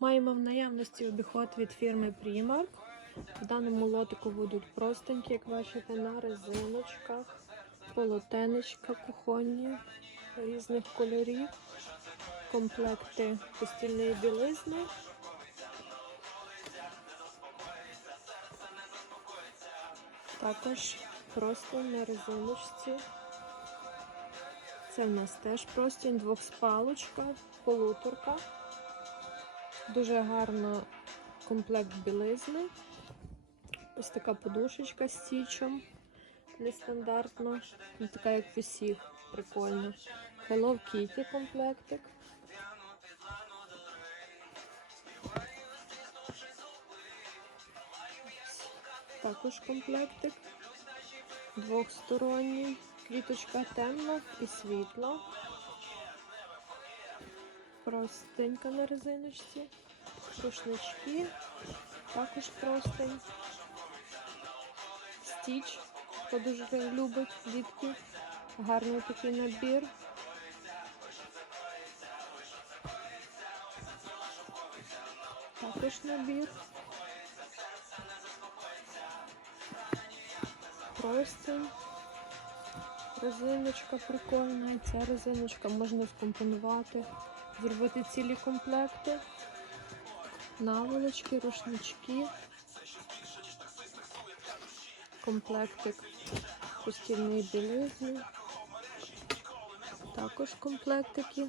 Маємо в наявності обіход від фірми Primark. В даному лотику будуть простенькі, як бачите, на резиночках, полотенечка кухонні різних кольорів, комплекти постільної білизни. Також простень на резиночці. Це в нас теж простінь, двохспалочка, полуторка. Дуже гарно комплект білизни. Ось така подушечка з стічем. Нестандартно. Не така, як в усіх. Прикольно. Hello Kitty комплектик. Також комплектик. Двохсторонній. Квіточка темна і світла. Простенька на резиночці. Рушнички. Також простень. Стіч. Хто дуже любить дітки. Гарний такий набір. Також набір. Простень. Резиночка прикольна. Ця резиночка можна скомпонувати, зробити цілі комплекти. Наволочки, рушнички. Комплектик постільної білизни. Також комплектики